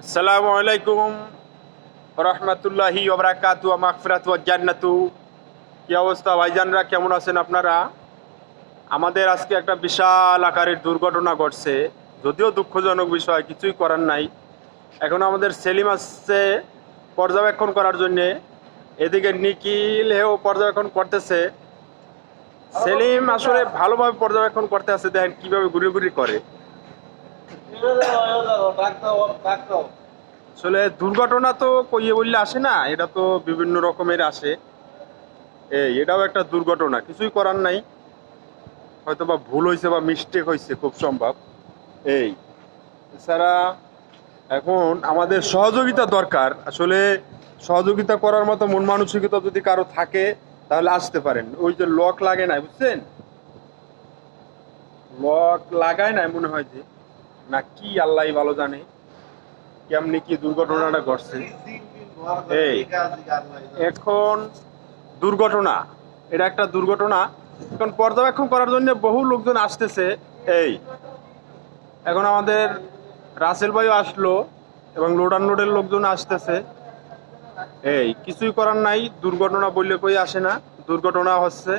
আসসালামু আলাইকুম রহমতুল্লাহি ওয়া বারাকাতুহু ওয়া মাগফিরাতু ওয়া জান্নাতু। কি অবস্থা ভাইজানরা, কেমন আছেন আপনারা? আমাদের আজকে একটা বিশাল আকারের দুর্ঘটনা ঘটছে, যদিও দুঃখজনক বিষয়, কিছুই করার নাই। এখন আমাদের সেলিম আসছে পর্যবেক্ষণ করার জন্য, এদিকে নিখিল হেও পর্যবেক্ষণ করতেছে। সেলিম আসলে ভালোভাবে পর্যবেক্ষণ করতে আছে, দেখেন কিভাবে ঘুরে ঘুরে করে। আসলে দুর্ঘটনা তো কইয়ে বললে আসে না, এটা তো বিভিন্ন রকমের আসে। এটাও একটা দুর্ঘটনা, কিছুই করার নাই। হয়তো বা ভুল হয়েছে বা মিস্টেক হয়েছে, খুব সম্ভব। এই এছাড়া এখন আমাদের সহযোগিতা দরকার। আসলে সহযোগিতা করার মতো মন মানসিকতা যদি কারো থাকে তাহলে আসতে পারেন। ওই যে লক লাগে না, বুঝছেন? লক লাগায় না মনে হয়, যে না কি আল্লাহ ভালো জানে কেমনি কি দুর্ঘটনাটা ঘটছে। এই এখন দুর্ঘটনা, এটা একটা দুর্ঘটনা। এখন পর্যবেক্ষণ করার জন্য বহু লোকজন আসতেছে। এই এখন আমাদের রাসেল ভাইও আসলো এবং লোড আনলোডের লোকজন আসতেছে। এই কিছুই করার নাই, দুর্ঘটনা বললে কই আসে না, দুর্ঘটনা হচ্ছে।